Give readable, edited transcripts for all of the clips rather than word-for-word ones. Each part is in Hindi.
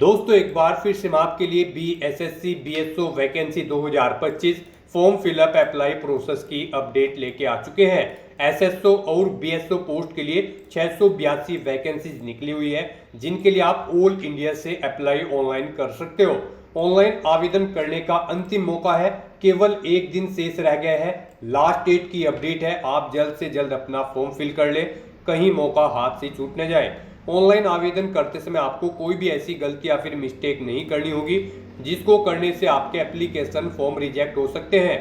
दोस्तों एक बार फिर से हम आपके लिए BSSC BSO vacancy 2025 form fill up apply process की अपडेट लेके आ चुके हैं। एसएसओ और बीएसओ पोस्ट के लिए 682 वैकेंसीज निकली हुई है, जिनके लिए आप ऑल इंडिया से अप्लाई ऑनलाइन कर सकते हो। ऑनलाइन आवेदन करने का अंतिम मौका है, केवल एक दिन शेष रह गया है। लास्ट डेट की अपडेट है, आप जल्द से जल्द अपना फॉर्म फिल कर ले, कहीं मौका हाथ से छूट न जाए। ऑनलाइन आवेदन करते समय आपको कोई भी ऐसी गलती या फिर मिस्टेक नहीं करनी होगी जिसको करने से आपके एप्लीकेशन फॉर्म रिजेक्ट हो सकते हैं।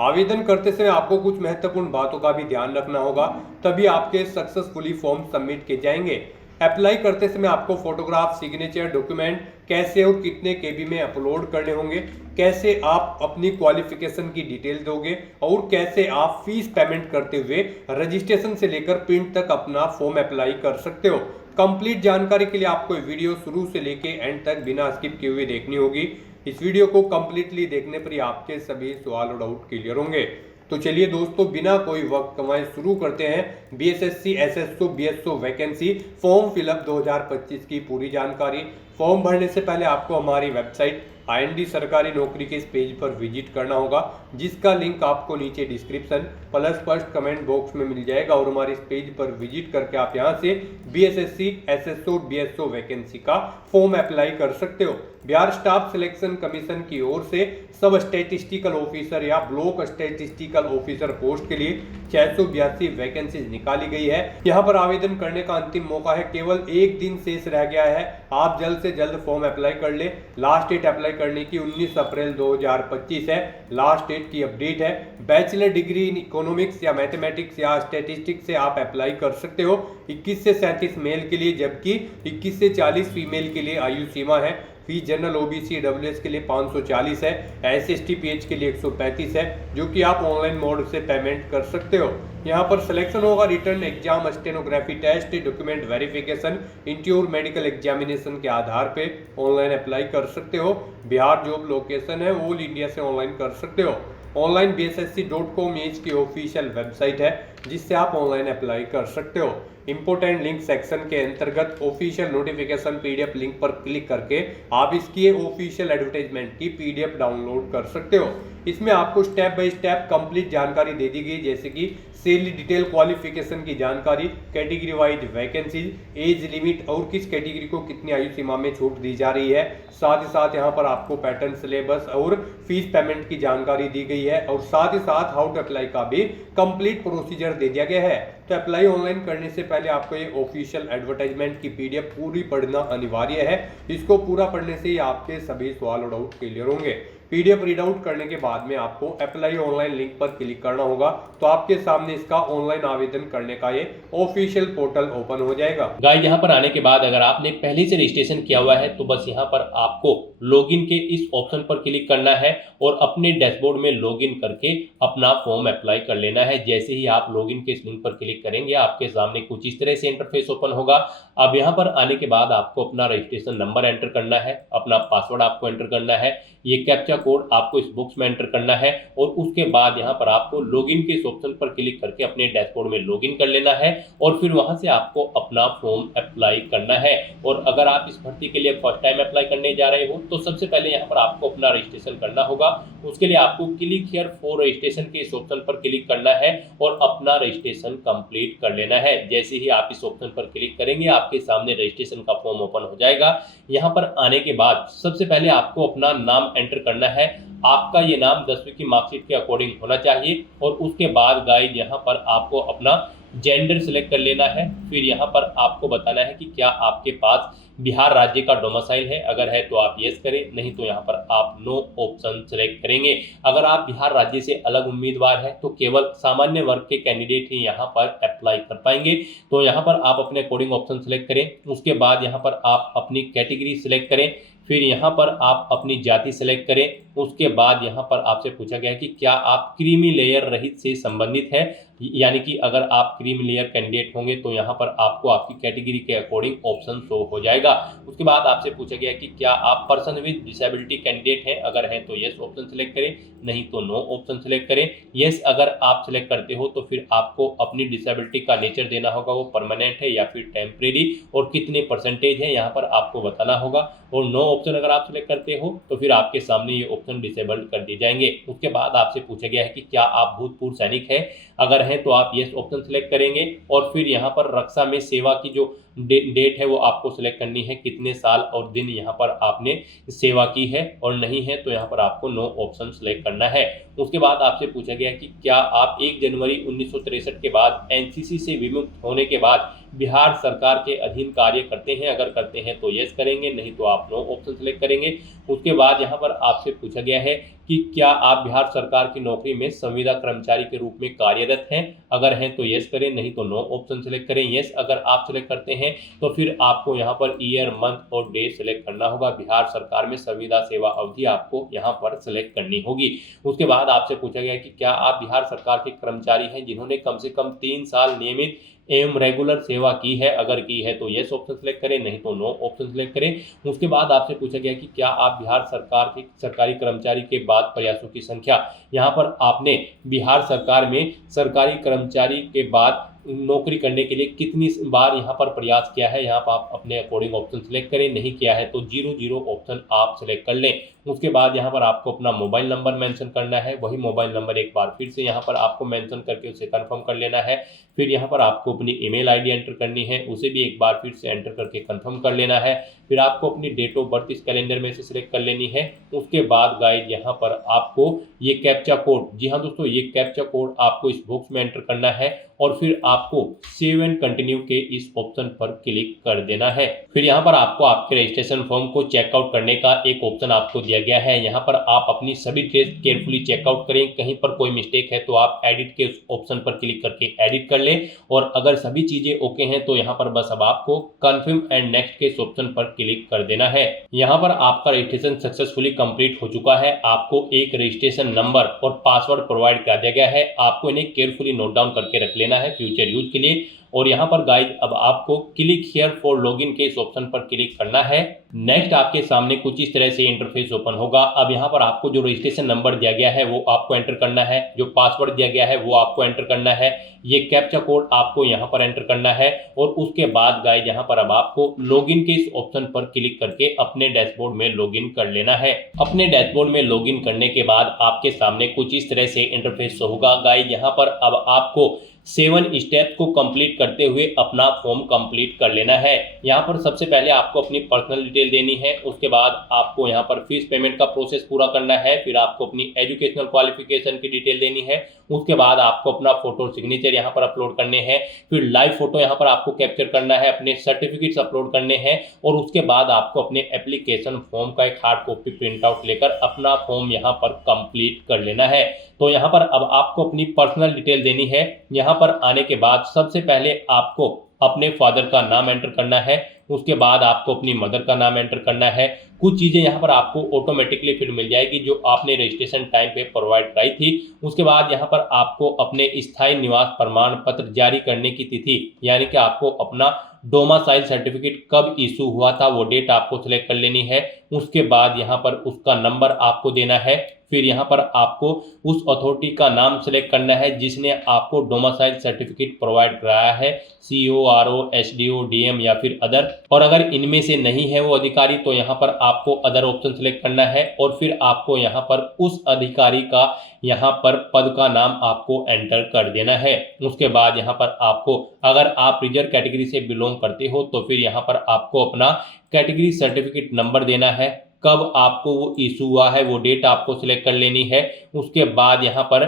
आवेदन करते समय आपको कुछ महत्वपूर्ण बातों का भी ध्यान रखना होगा, तभी आपके सक्सेसफुली फॉर्म सबमिट किए जाएंगे। अप्लाई करते समय आपको फोटोग्राफ, सिग्नेचर, डॉक्यूमेंट कैसे और कितने केबी में अपलोड करने होंगे, कैसे आप अपनी क्वालिफिकेशन की डिटेल दोगे और कैसे आप फीस पेमेंट करते हुए रजिस्ट्रेशन से लेकर प्रिंट तक अपना फॉर्म अप्लाई कर सकते हो। कंप्लीट जानकारी के लिए आपको वीडियो शुरू से लेके एंड तक बिना स्किप किए हुए देखनी होगी। इस वीडियो को कंप्लीटली देखने पर ही आपके सभी सवाल और डाउट क्लियर होंगे। तो चलिए दोस्तों, बिना कोई वक्त गंवाए शुरू करते हैं BSSC SSO BSO vacancy form fill up 2025 की पूरी जानकारी। फॉर्म भरने से पहले आपको हमारी वेबसाइट आईएनडी सरकारी नौकरी के इस पेज पर विजिट करना होगा, जिसका लिंक आपको नीचे description plus first comment box में मिल जाएगा। और हमारे इस पेज पर विजिट करके आप यहां से बीएसएससी एसएसओ बीएसओ वैकेंसी का फॉर्म अप्लाई कर सकते हो। बिहार स्टाफ सिलेक्शन कमीशन की ओर से सब स्टैटिस्टिकल ऑफिसर या ब्लॉक स्टैटिस्टिकल ऑफिसर पोस्ट के लिए 682 वैकेंसी निकाली गई है। यहाँ पर आवेदन करने का अंतिम मौका है, केवल एक दिन शेष रह गया है। आप जल्द से जल्द फॉर्म अप्लाई कर ले। लास्ट डेट अप्लाई करने की 19 अप्रैल 2025 है। लास्ट डेट की अपडेट है। बैचलर डिग्री इन इकोनॉमिक्स या मैथमेटिक्स या स्टैटिस्टिक्स से आप अप्लाई कर सकते हो। 21 से 37 मेल के लिए, जबकि 21 से 40 फीमेल के लिए आयु सीमा है। फीस जनरल ओबीसी डब्ल्यूएस के लिए 540 है, एसएसटी पीएच के लिए 135 है, जो कि आप ऑनलाइन मोड से पेमेंट कर सकते हो। यहाँ पर सिलेक्शन होगा written exam, stenography test, document verification, interview, medical examination के आधार पे ऑनलाइन अप्लाई कर सकते हो। बिहार जॉब लोकेशन है, ऑल इंडिया से ऑनलाइन कर सकते हो। ऑनलाइन bssc.com इसकी ऑफिशियल वेबसाइट है, जिससे आप ऑनलाइन अप्लाई कर सकते हो। इंपोर्टेंट लिंक सेक्शन के अंतर्गत ऑफिशियल नोटिफिकेशन पीडीएफ लिंक पर क्लिक करके आप इसकी ऑफिशियल एडवर्टाइजमेंट की पीडीएफ डाउनलोड कर सकते हो। इसमें आपको स्टेप बाय स्टेप कंप्लीट जानकारी दे दी गई, जैसे कि सैलरी डिटेल, क्वालिफिकेशन की जानकारी, category wise vacancies, age limit और किस कैटेगरी को कितनी आयु सीमा में छूट दी जा रही है। साथ ही साथ यहाँ पर आपको पैटर्न, सिलेबस और फीस पेमेंट की जानकारी दी गई है, और साथ ही साथ हाउ टू अप्लाई का भी कंप्लीट प्रोसीजर दे दिया गया है। तो अप्लाई ऑनलाइन करने से पहले आपको ये ऑफिशियल एडवर्टाइजमेंट की पीडीएफ पूरी पढ़ना अनिवार्य है। इसको पूरा पढ़ने से ही आपके सभी सवाल और डाउट क्लियर होंगे। पीडीएफ रीड आउट करने के बाद में आपको अप्लाई ऑनलाइन लिंक पर क्लिक करना होगा, तो आपके सामने इसका ऑनलाइन आवेदन करने का ये ऑफिशियल पोर्टल ओपन हो जाएगा। गाइस, यहाँ पर आने के बाद अगर आपने पहले से रजिस्ट्रेशन किया हुआ है तो बस यहाँ पर आपको लॉगिन के इस ऑप्शन पर क्लिक करना है और अपने डैशबोर्ड में लॉगिन करके अपना फॉर्म अप्लाई कर लेना है। जैसे ही आप लॉगिन के इस लिंक पर क्लिक करेंगे, आपके सामने कुछ इस तरह से इंटरफेस ओपन होगा। अब यहाँ पर आने के बाद आपको अपना रजिस्ट्रेशन नंबर एंटर करना है, अपना पासवर्ड आपको एंटर करना है, ये कैप्चा कोड आपको इस बुक्स में एंटर करना है, और उसके बाद यहाँ पर आपको लॉगिन के इस ऑप्शन पर क्लिक करके अपने डैशबोर्ड में लॉगिन कर लेना है और फिर वहां से आपको अपना फॉर्म अप्लाई करना है। और अगर आप इस भर्ती के लिए फर्स्ट टाइम अप्लाई करने जा रहे हो तो सबसे पहले यहाँ पर आपको अपना रजिस्ट्रेशन करना होगा। उसके लिए आपको क्लिक हियर फॉर रजिस्ट्रेशन के इस ऑप्शन पर क्लिक करना है और अपना रजिस्ट्रेशन कंप्लीट कर लेना है। जैसे ही आप इस ऑप्शन पर क्लिक करेंगे, आपके सामने रजिस्ट्रेशन का फॉर्म ओपन हो जाएगा। यहाँ पर आने के बाद सबसे पहले आपको अपना नाम एंटर करना है। आपका ये नाम 10वीं की मार्कशीट के अकॉर्डिंग होना चाहिए। और उसके बाद गाइस, यहाँ पर आपको अपना जेंडर सिलेक्ट कर लेना है। फिर यहाँ पर आपको बताना है कि क्या आपके पास बिहार राज्य का डोमिसाइल है। अगर है तो आप यस करें, नहीं तो यहाँ पर आप नो ऑप्शन सिलेक्ट करेंगे। अगर आप बिहार राज्य से अलग उम्मीदवार हैं तो केवल सामान्य वर्ग के कैंडिडेट ही यहाँ पर अप्लाई कर पाएंगे। तो यहाँ पर आप अपने अकॉर्डिंग ऑप्शन सिलेक्ट करें। उसके बाद यहाँ पर आप अपनी कैटेगरी सिलेक्ट करें। फिर यहाँ पर आप अपनी जाति सेलेक्ट करें। उसके बाद यहाँ पर आपसे पूछा गया है कि क्या आप क्रीमी लेयर रहित से संबंधित है, यानी कि अगर आप क्रीमी लेयर कैंडिडेट होंगे तो यहाँ पर आपको आपकी कैटेगरी के अकॉर्डिंग ऑप्शन शो हो जाएगा। उसके बाद आपसे पूछा गया है कि क्या आप पर्सन विद डिसेबिलिटी कैंडिडेट हैं। अगर हैं तो यस ऑप्शन सिलेक्ट करें, नहीं तो नो ऑप्शन सिलेक्ट करें। यस अगर आप सिलेक्ट करते हो तो फिर आपको अपनी डिसेबिलिटी का नेचर देना होगा, वो परमानेंट है या फिर टेम्परेरी, और कितने परसेंटेज है यहाँ पर आपको बताना होगा। और नो ऑप्शन अगर आप सिलेक्ट करते हो तो फिर आपके सामने ये ऑप्शन डिसेबल्ड कर दिए जाएंगे। उसके बाद आपसे पूछा गया है कि क्या आप भूतपूर्व सैनिक हैं, अगर हैं तो आप येस ऑप्शन सिलेक्ट करेंगे और फिर यहाँ पर रक्षा में सेवा की जो डेट है वो आपको सिलेक्ट करनी है, कितने साल और दिन यहाँ पर आपने सेवा की है, और नहीं है तो यहाँ पर आपको नो ऑप्शन सिलेक्ट करना है। उसके बाद आपसे पूछा गया कि क्या आप 1 जनवरी 1963 के बाद एनसीसी से विमुक्त होने के बाद बिहार सरकार के अधीन कार्य करते हैं, अगर करते हैं तो यस करेंगे, नहीं तो आप नो ऑप्शन सिलेक्ट करेंगे। उसके बाद यहाँ पर आपसे पूछा गया है कि क्या आप बिहार सरकार की नौकरी में संविदा कर्मचारी के रूप में कार्यरत हैं, अगर हैं तो यस करें, नहीं तो नो ऑप्शन सिलेक्ट करें। यस अगर आप सिलेक्ट करते हैं तो फिर आपको यहाँ पर ईयर, मंथ और डे सिलेक्ट करना होगा। बिहार सरकार में संविदा सेवा अवधि आपको यहाँ पर सिलेक्ट करनी होगी। उसके बाद आपसे पूछा गया कि क्या आप बिहार सरकार के कर्मचारी हैं जिन्होंने कम से कम 3 साल नियमित एवं रेगुलर सेवा की है, अगर की है तो यस ऑप्शन सिलेक्ट करें, नहीं तो नो ऑप्शन सिलेक्ट करें। उसके बाद आपसे पूछा गया कि क्या आप बिहार सरकार के सरकारी कर्मचारी के बाद प्रयासों की संख्या, यहाँ पर आपने बिहार सरकार में सरकारी कर्मचारी के बाद नौकरी करने के लिए कितनी बार यहाँ पर प्रयास किया है, यहाँ पर आप अपने अकॉर्डिंग ऑप्शन सिलेक्ट करें, नहीं किया है तो 00 ऑप्शन आप सिलेक्ट कर लें। उसके बाद यहाँ पर आपको अपना मोबाइल नंबर मेंशन करना है, वही मोबाइल नंबर एक बार फिर से यहाँ पर आपको मेंशन करके उसे कंफर्म कर लेना है। फिर यहाँ पर आपको अपनी ईमेल आईडी एंटर करनी है, उसे भी एक बार फिर से एंटर करके कंफर्म कर लेना है। फिर आपको अपनी डेट ऑफ बर्थ इस कैलेंडर में से सिलेक्ट कर लेनी है। उसके बाद गाइस यहाँ पर आपको ये कैप्चा कोड, जी हाँ दोस्तों, ये कैप्चा कोड आपको इस बॉक्स में एंटर करना है और फिर आपको सेव एंड कंटिन्यू के इस ऑप्शन पर क्लिक कर देना है। फिर यहाँ पर आपको आपके रजिस्ट्रेशन फॉर्म को चेकआउट करने का एक ऑप्शन आपको दिया गया है। यहाँ पर आप अपनी सभी डिटेल्स केयरफुली चेकआउट करें, कहीं पर कोई मिस्टेक है तो आप एडिट के उस ऑप्शन पर क्लिक करके एडिट कर लें, और अगर सभी चीजें ओके हैं तो यहाँ पर बस अब आपको कंफर्म एंड नेक्स्ट के इस ऑप्शन पर क्लिक कर देना है। यहाँ पर आपका रजिस्ट्रेशन सक्सेसफुली कंप्लीट हो चुका है। आपको एक रजिस्ट्रेशन नंबर और पासवर्ड प्रोवाइड कर दिया गया है, आपको इन्हें केयरफुली नोट डाउन करके रख लेना है फ्यूचर यूज के लिए। और यहाँ पर गाइस अब आपको क्लिक हियर फॉर लॉगिन के इस ऑप्शन पर क्लिक करना है। नेक्स्ट आपके सामने कुछ इस तरह से इंटरफेस ओपन होगा। अब यहाँ पर आपको जो रजिस्ट्रेशन नंबर दिया गया है वो आपको एंटर करना है, जो पासवर्ड दिया गया है वो आपको एंटर करना है, ये कैप्चा कोड आपको यहाँ पर एंटर करना है। और उसके बाद गाइस यहाँ पर अब आपको लॉगिन के इस ऑप्शन पर क्लिक करके अपने डैशबोर्ड में लॉगिन कर लेना है। अपने डैशबोर्ड में लॉगिन करने के बाद आपके सामने कुछ इस तरह से इंटरफेस होगा। गाइस यहाँ पर अब आपको 7 स्टेप को कंप्लीट करते हुए अपना फॉर्म कंप्लीट कर लेना है। यहाँ पर सबसे पहले आपको अपनी पर्सनल डिटेल देनी है, उसके बाद आपको यहाँ पर फीस पेमेंट का प्रोसेस पूरा करना है, फिर आपको अपनी एजुकेशनल क्वालिफिकेशन की डिटेल देनी है, उसके बाद आपको अपना फोटो सिग्नेचर यहाँ पर अपलोड करने हैं, फिर लाइव फोटो यहाँ पर आपको कैप्चर करना है, अपने सर्टिफिकेट्स अपलोड करने हैं, और उसके बाद आपको अपने एप्लीकेशन फॉर्म का एक हार्ड कॉपी प्रिंट आउट लेकर अपना फॉर्म यहाँ पर कंप्लीट कर लेना है। तो यहाँ पर अब आपको अपनी पर्सनल डिटेल देनी है। यहाँ पर आने के बाद सबसे पहले आपको अपने फादर का नाम एंटर करना है, उसके बाद आपको अपनी मदर का नाम एंटर करना है। कुछ चीज़ें यहाँ पर आपको ऑटोमेटिकली फिर मिल जाएगी जो आपने रजिस्ट्रेशन टाइम पे प्रोवाइड कराई थी। उसके बाद यहाँ पर आपको अपने स्थायी निवास प्रमाण पत्र जारी करने की तिथि, यानी कि आपको अपना डोमासाइल सर्टिफिकेट कब इशू हुआ था वो डेट आपको सिलेक्ट कर लेनी है। उसके बाद यहाँ पर उसका नंबर आपको देना है। फिर यहाँ पर आपको उस अथॉरिटी का नाम सेलेक्ट करना है जिसने आपको डोमासाइल सर्टिफिकेट प्रोवाइड कराया है, CORO, SDO, DM या फिर अदर। और अगर इनमें से नहीं है वो अधिकारी तो यहाँ पर आपको अदर ऑप्शन सेलेक्ट करना है, और फिर आपको यहाँ पर उस अधिकारी का यहाँ पर पद का नाम आपको एंटर कर देना है। उसके बाद यहाँ पर आपको, अगर आप रिजर्व कैटेगरी से बिलोंग करते हो तो फिर यहाँ पर आपको अपना कैटेगरी सर्टिफिकेट नंबर देना है, कब आपको वो इशू हुआ है वो डेट आपको सिलेक्ट कर लेनी है। उसके बाद यहाँ पर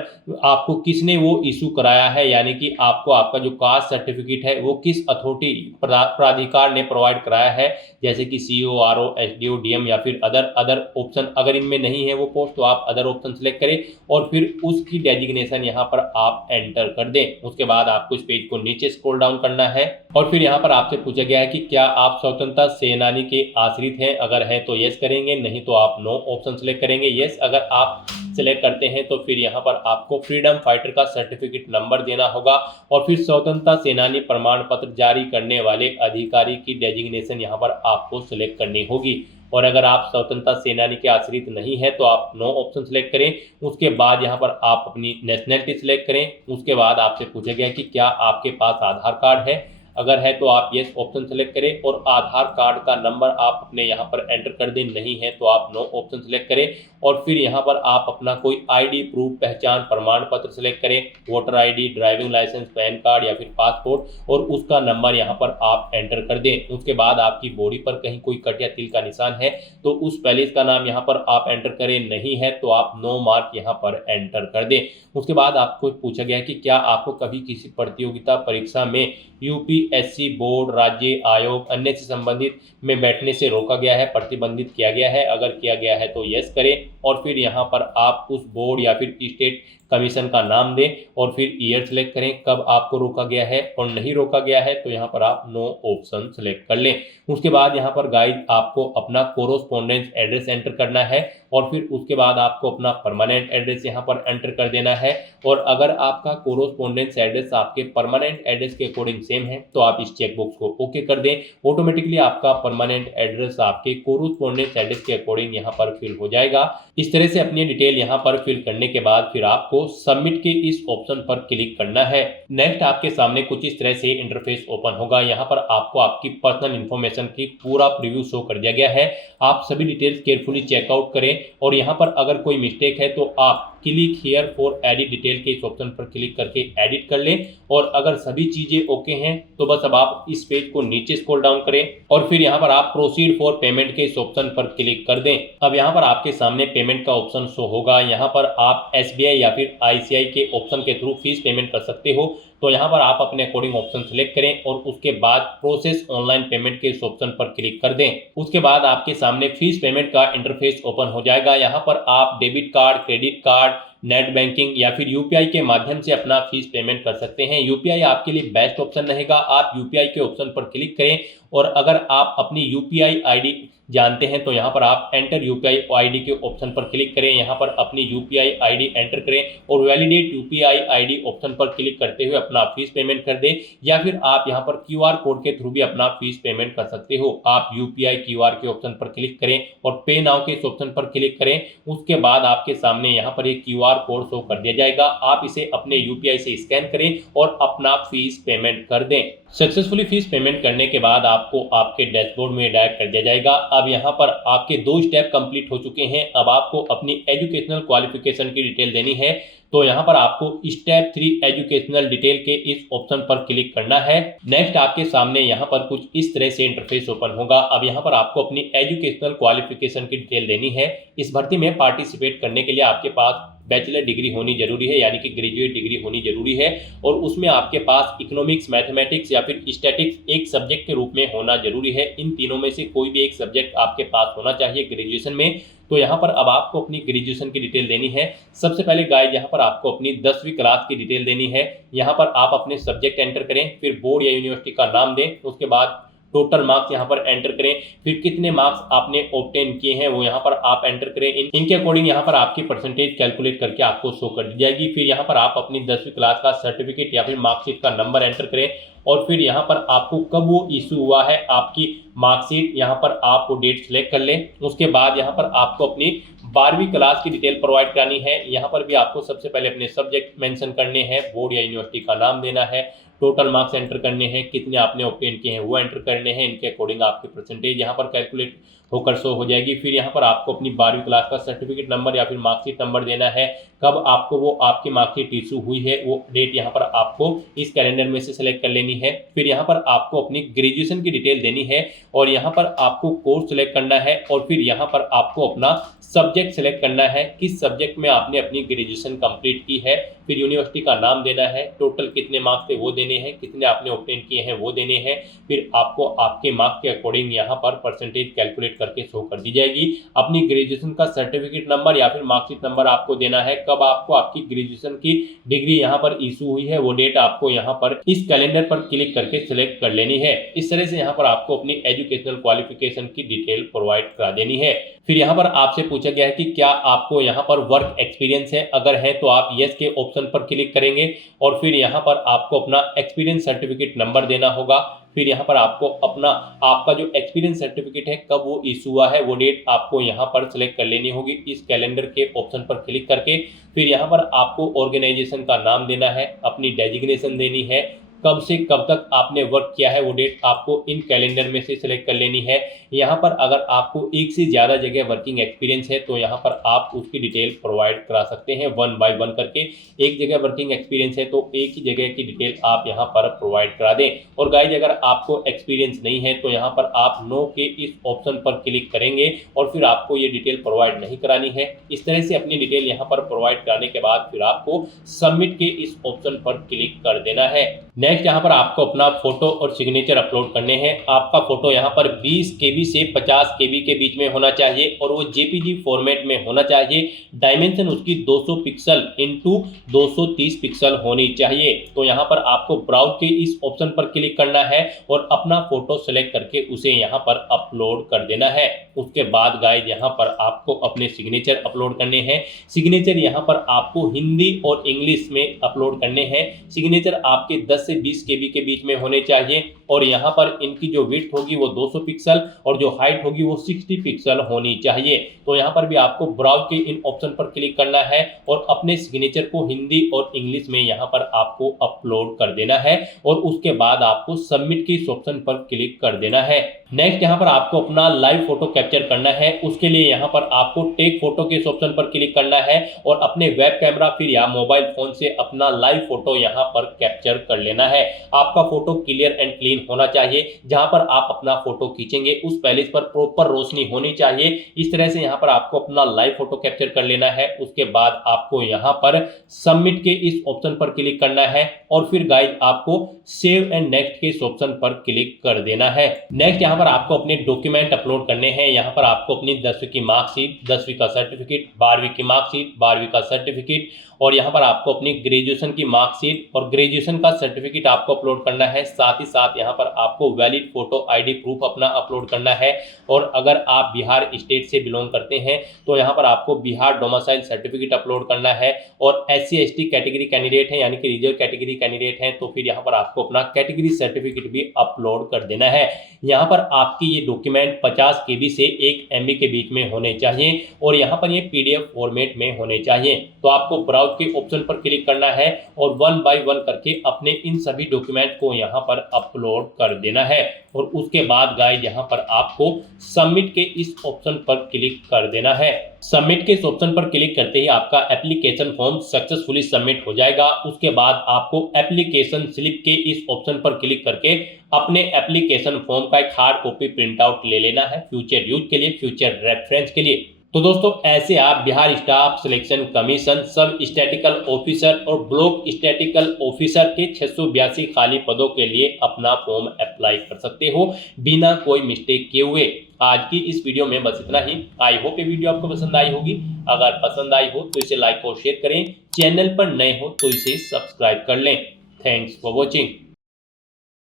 आपको किसने वो इशू कराया है, यानी कि आपको आपका जो कास्ट सर्टिफिकेट है वो किस अथॉरिटी प्राधिकार ने प्रोवाइड कराया है, जैसे कि CORO, SDO, DM या फिर अदर ऑप्शन। अगर इनमें नहीं है वो पोस्ट तो आप अदर ऑप्शन सेलेक्ट करें और फिर उसकी डेजिग्नेशन यहाँ पर आप एंटर कर दें। उसके बाद आपको इस पेज को नीचे स्क्रॉल डाउन करना है और फिर यहाँ पर आपसे पूछा गया है कि क्या आप स्वतंत्रता सेनानी के आश्रित हैं, अगर है तो यस करेंगे, नहीं तो आप नो ऑप्शन सेलेक्ट करेंगे। यस अगर आप सिलेक्ट करते हैं तो फिर यहाँ पर आपको फ्रीडम फाइटर का सर्टिफिकेट नंबर देना होगा और फिर स्वतंत्रता सेनानी प्रमाण पत्र जारी करने वाले अधिकारी की डेजिग्नेशन यहाँ पर आपको सिलेक्ट करनी होगी। और अगर आप स्वतंत्रता सेनानी के आश्रित नहीं है तो आप नो ऑप्शन सेलेक्ट करें। उसके बाद यहाँ पर आप अपनी नेशनैलिटी सिलेक्ट करें। उसके बाद आपसे पूछा गया कि क्या आपके पास आधार कार्ड है, अगर है तो आप येस ऑप्शन सेलेक्ट करें और आधार कार्ड का नंबर आप अपने यहाँ पर एंटर कर दें, नहीं है तो आप नो ऑप्शन सेलेक्ट करें और फिर यहाँ पर आप अपना कोई आईडी प्रूफ, पहचान प्रमाण पत्र सेलेक्ट करें, voter ID, driving licence, PAN card या फिर पासपोर्ट, और उसका नंबर यहाँ पर आप एंटर कर दें। उसके बाद आपकी बॉडी पर कहीं कोई कट या तिल का निशान है तो उस पैलेस का नाम यहाँ पर आप एंटर करें, नहीं है तो आप नो मार्क यहाँ पर एंटर कर दें। उसके बाद आपको पूछा गया है कि क्या आपको कभी किसी प्रतियोगिता परीक्षा में यूपीएससी बोर्ड, राज्य आयोग, अन्य से संबंधित में बैठने से रोका गया है, प्रतिबंधित किया गया है। अगर किया गया है तो यस करें और फिर यहाँ पर आप उस बोर्ड या फिर स्टेट कमीशन का नाम दें और फिर ईयर सेलेक्ट करें कब आपको रोका गया है, और नहीं रोका गया है तो यहाँ पर आप नो ऑप्शन सेलेक्ट कर लें। उसके बाद यहाँ पर गाइस आपको अपना कोरोस्पोंडेंस एड्रेस एंटर करना है और फिर उसके बाद आपको अपना परमानेंट एड्रेस यहाँ पर एंटर कर देना है। और अगर आपका कोरोस्पोंडेंस एड्रेस आपके परमानेंट एड्रेस के अकॉर्डिंग सेम है तो आप इस चेकबॉक्स को ओके कर दें। ऑटोमेटिकली आपका परमानेंट एड्रेस आपके कोरोस्पोंडेंस एड्रेस के अकॉर्डिंग यहाँ पर फिल हो जाएगा। इस तरह से अपनी डिटेल यहाँ पर फिल करने के बाद फिर आपको सबमिट के इस ऑप्शन पर क्लिक करना है। नेक्स्ट आपके सामने कुछ इस तरह से इंटरफेस ओपन होगा। यहाँ पर आपको आपकी पर्सनल इंफॉर्मेशन की पूरा प्रीव्यू शो कर दिया गया है। आप सभी डिटेल्स केयरफुली चेकआउट करें और यहाँ पर अगर कोई मिस्टेक है तो आप click here for edit detail के इस ऑप्शन पर क्लिक करके एडिट कर लें। और अगर सभी चीजें ओके हैं तो बस अब आप इस पेज को नीचे स्क्रॉल डाउन करें और फिर यहाँ पर आप प्रोसीड फॉर पेमेंट के इस ऑप्शन पर क्लिक कर दें। अब यहाँ पर आपके सामने पेमेंट का ऑप्शन शो होगा। यहाँ पर आप SBI या फिर ICI के ऑप्शन के थ्रू फीस पेमेंट कर सकते हो, तो यहाँ पर आप अपने अकॉर्डिंग ऑप्शन सेलेक्ट करें और उसके बाद प्रोसेस ऑनलाइन पेमेंट के इस ऑप्शन पर क्लिक कर दें। उसके बाद आपके सामने फीस पेमेंट का इंटरफेस ओपन हो जाएगा। यहाँ पर आप debit card, credit card, net banking या फिर यूपीआई के माध्यम से अपना फीस पेमेंट कर सकते हैं। यूपीआई आपके लिए बेस्ट ऑप्शन रहेगा। आप यूपीआई के ऑप्शन पर क्लिक करें और अगर आप अपनी यूपीआई आईडी जानते हैं तो यहाँ पर आप एंटर यूपीआई आईडी के ऑप्शन पर क्लिक करें। यहाँ पर अपनी यूपीआई आईडी एंटर करें और वैलिडेट यूपीआई आईडी ऑप्शन पर क्लिक करते हुए अपना फीस पेमेंट कर दें, या फिर आप यहाँ पर क्यूआर कोड के थ्रू भी अपना फीस पेमेंट कर सकते हो। आप यूपीआई क्यूआर के ऑप्शन पर क्लिक करें और पे नाउ के इस ऑप्शन पर क्लिक करें। उसके बाद आपके सामने यहाँ पर एक क्यूआर कोड शो कर दिया जाएगा। आप इसे अपने यूपीआई से स्कैन करें और अपना फीस पेमेंट कर दें। सक्सेसफुली फीस पेमेंट करने के बाद आपको आपके डैशबोर्ड में डायरेक्ट कर दिया जाएगा। अब यहाँ पर आपके 2 स्टेप कंप्लीट हो चुके हैं। अब आपको अपनी एजुकेशनल क्वालिफिकेशन की डिटेल देनी है, तो यहाँ पर आपको स्टेप 3 एजुकेशनल डिटेल के इस ऑप्शन पर क्लिक करना है। नेक्स्ट आपके सामने यहाँ पर कुछ इस तरह से इंटरफेस ओपन होगा। अब यहाँ पर आपको अपनी एजुकेशनल क्वालिफिकेशन की डिटेल देनी है। इस भर्ती में पार्टिसिपेट करने के लिए आपके पास बैचलर डिग्री होनी जरूरी है, यानी कि ग्रेजुएट डिग्री होनी जरूरी है, और उसमें आपके पास इकोनॉमिक्स, मैथमेटिक्स या फिर स्टैटिक्स एक सब्जेक्ट के रूप में होना जरूरी है। इन तीनों में से कोई भी एक सब्जेक्ट आपके पास होना चाहिए ग्रेजुएशन में। तो यहाँ पर अब आपको अपनी ग्रेजुएशन की डिटेल देनी है। सबसे पहले गाइस यहाँ पर आपको अपनी 10वीं क्लास की डिटेल देनी है। यहाँ पर आप अपने सब्जेक्ट एंटर करें, फिर बोर्ड या यूनिवर्सिटी का नाम दें, उसके बाद टोटल मार्क्स यहाँ पर एंटर करें, फिर कितने मार्क्स आपने ऑब्टेन किए हैं वो यहाँ पर आप एंटर करें। इनके अकॉर्डिंग यहाँ पर आपकी परसेंटेज कैलकुलेट करके आपको शो कर दी जाएगी। फिर यहाँ पर आप अपनी 10वीं क्लास का सर्टिफिकेट या फिर मार्कशीट का नंबर एंटर करें और फिर यहाँ पर आपको कब वो इशू हुआ है आपकी मार्कशीट, यहाँ पर आप वो डेट सेलेक्ट कर लें। उसके बाद यहाँ पर आपको अपनी 12वीं क्लास की डिटेल प्रोवाइड करानी है। यहाँ पर भी आपको सबसे पहले अपने सब्जेक्ट मेंशन करने हैं, बोर्ड या यूनिवर्सिटी का नाम देना है, टोटल मार्क्स एंटर करने हैं, कितने आपने ऑब्टेन किए हैं वो एंटर करने हैं। इनके अकॉर्डिंग आपकी परसेंटेज यहाँ पर कैलकुलेट होकर शो हो जाएगी। फिर यहाँ पर आपको अपनी 12वीं क्लास का सर्टिफिकेट नंबर या फिर मार्कशीट नंबर देना है, कब आपको वो आपकी मार्कशीट इशू हुई है वो डेट यहाँ पर आपको इस कैलेंडर में से सिलेक्ट कर लेनी है। फिर यहाँ पर आपको अपनी ग्रेजुएशन की डिटेल देनी है और यहाँ पर आपको कोर्स सिलेक्ट करना है और फिर यहाँ पर आपको अपना सब्जेक्ट सिलेक्ट करना है, किस सब्जेक्ट में आपने अपनी ग्रेजुएशन कंप्लीट की है। फिर यूनिवर्सिटी का नाम देना है, टोटल कितने मार्क्स थे वो देने हैं, कितने आपने ऑब्टेन किए हैं वो देने हैं। फिर आपको आपके मार्क्स के अकॉर्डिंग यहाँ पर परसेंटेज कैलकुलेट करके शो कर दी जाएगी। अपनी ग्रेजुएशन का सर्टिफिकेट नंबर या फिर मार्कशीट नंबर आपको देना है, कब आपको आपकी ग्रेजुएशन की डिग्री यहाँ पर इशू हुई है वो डेट आपको यहाँ पर इस कैलेंडर पर क्लिक करके सिलेक्ट कर लेनी है। इस तरह से यहाँ पर आपको अपनी एजुकेशनल क्वालिफिकेशन की डिटेल प्रोवाइड करा देनी है। फिर यहाँ पर आपसे पूछा गया है कि क्या आपको यहाँ पर वर्क एक्सपीरियंस है, अगर है तो आप यस के ऑप्शन पर क्लिक करेंगे और फिर यहाँ पर आपको अपना एक्सपीरियंस सर्टिफिकेट नंबर देना होगा। फिर यहाँ पर आपको अपना आपका जो एक्सपीरियंस सर्टिफिकेट है कब वो इशू हुआ है वो डेट आपको यहाँ पर सिलेक्ट कर लेनी होगी इस कैलेंडर के ऑप्शन पर क्लिक करके। फिर यहाँ पर आपको ऑर्गेनाइजेशन का नाम देना है, अपनी डेजिग्नेशन देनी है, कब से कब तक आपने वर्क किया है वो डेट आपको इन कैलेंडर में से सिलेक्ट कर लेनी है। यहाँ पर अगर आपको एक से ज़्यादा जगह वर्किंग एक्सपीरियंस है तो यहाँ पर आप उसकी डिटेल प्रोवाइड करा सकते हैं वन बाय वन करके। एक जगह वर्किंग एक्सपीरियंस है तो एक ही जगह की डिटेल आप यहाँ पर प्रोवाइड करा दें। और गाइज अगर आपको एक्सपीरियंस नहीं है तो यहाँ पर आप नो के इस ऑप्शन पर क्लिक करेंगे और फिर आपको ये डिटेल प्रोवाइड नहीं करानी है। इस तरह से अपनी डिटेल यहाँ पर प्रोवाइड कराने के बाद फिर आपको सबमिट के इस ऑप्शन पर क्लिक कर देना है। नेक्स्ट यहाँ पर आपको अपना फोटो और सिग्नेचर अपलोड करने हैं। आपका फोटो यहाँ पर 20 KB से 50 KB के बीच में होना चाहिए और वो JPG फॉर्मेट में होना चाहिए। डायमेंशन उसकी 200 पिक्सल इंटू 230 पिक्सल होनी चाहिए। तो यहाँ पर आपको ब्राउज के इस ऑप्शन पर क्लिक करना है और अपना फोटो सेलेक्ट करके उसे यहाँ पर अपलोड कर देना है। उसके बाद गाइज यहाँ पर आपको अपने सिग्नेचर अपलोड करने हैं। सिग्नेचर यहाँ पर आपको हिंदी और इंग्लिश में अपलोड करने हैं। सिग्नेचर आपके 10 से 20 KB के बीच में होने चाहिए और यहाँ पर इनकी जो विड्थ होगी वो 200 पिक्सल और जो हाइट होगी वो 60 पिक्सल होनी चाहिए। तो यहाँ पर भी आपको ब्राउज के इन ऑप्शन पर क्लिक करना है और अपने सिग्नेचर को हिंदी और इंग्लिश में यहाँ पर आपको अपलोड कर देना है और उसके बाद आपको सबमिट के इस ऑप्शन पर क्लिक कर देना है। नेक्स्ट यहाँ पर आपको अपना लाइव फोटो कैप्चर करना है। उसके लिए यहाँ पर आपको टेक फोटो के इस ऑप्शन पर क्लिक करना है और अपने वेब कैमरा फिर या मोबाइल फोन से अपना लाइव फोटो यहाँ पर कैप्चर कर लेना है। आपका फोटो क्लियर एंड क्लीन होना चाहिए। जहां पर आप अपना फोटो खींचेंगे उस पैलेस पर प्रॉपर रोशनी होनी चाहिए। इस तरह से यहाँ पर आपको अपना लाइव फोटो कैप्चर कर लेना है। उसके बाद आपको यहाँ पर सबमिट के इस ऑप्शन पर क्लिक करना है और फिर गाइज आपको सेव एंड नेक्स्ट के इस ऑप्शन पर क्लिक कर देना है। नेक्स्ट यहाँ पर आपको अपने डॉक्यूमेंट अपलोड करने हैं। यहाँ पर आपको अपनी 10वीं की मार्कशीट, 10वीं का सर्टिफिकेट, 12वीं की मार्कशीट, 12वीं का सर्टिफिकेट और यहाँ पर आपको अपनी ग्रेजुएशन की मार्कशीट और ग्रेजुएशन का सर्टिफिकेट आपको अपलोड करना है। साथ ही साथ यहाँ पर आपको वैलिड फोटो ID प्रूफ अपना अपलोड करना है। और अगर आप बिहार स्टेट से बिलोंग करते हैं तो यहाँ पर आपको बिहार डोमिसाइल सर्टिफिकेट अपलोड करना है। और SC ST कैटेगरी कैंडिडेट है यानी कि रिजर्व कैटेगरी कैंडिडेट हैं तो फिर यहाँ पर आपको अपना कैटेगरी सर्टिफिकेट भी अपलोड कर देना है। यहाँ पर आपकी ये डॉक्यूमेंट 50 KB से 1 MB के बीच में होने चाहिए और यहाँ पर ये PDF फॉर्मेट में होने चाहिए। तो आपको ब्राउज के ऑप्शन पर क्लिक करना है और वन बाय वन करके अपने इन सभी डॉक्यूमेंट को यहाँ पर अपलोड कर देना है। और उसके बाद गाइज यहाँ पर आपको सबमिट के इस ऑप्शन पर क्लिक कर देना है। सबमिट के इस ऑप्शन पर क्लिक करते ही आपका एप्लीकेशन फॉर्म सक्सेसफुली सबमिट हो जाएगा। उसके बाद आपको एप्लीकेशन स्लिप के इस ऑप्शन पर क्लिक करके अपने एप्लीकेशन फॉर्म का एक हार्ड कॉपी प्रिंट आउट ले लेना है फ्यूचर यूज के लिए, फ्यूचर रेफरेंस के लिए। तो दोस्तों ऐसे आप बिहार स्टाफ सिलेक्शन कमीशन सब स्टैटिकल ऑफिसर और ब्लॉक स्टैटिकल ऑफिसर के 682 खाली पदों के लिए अपना फॉर्म अप्लाई कर सकते हो बिना कोई मिस्टेक किए हुए। आज की इस वीडियो में बस इतना ही। आई होप ये वीडियो आपको पसंद आई होगी। अगर पसंद आई हो तो इसे लाइक और शेयर करें। चैनल पर नए हो तो इसे सब्सक्राइब कर लें। Thanks for watching.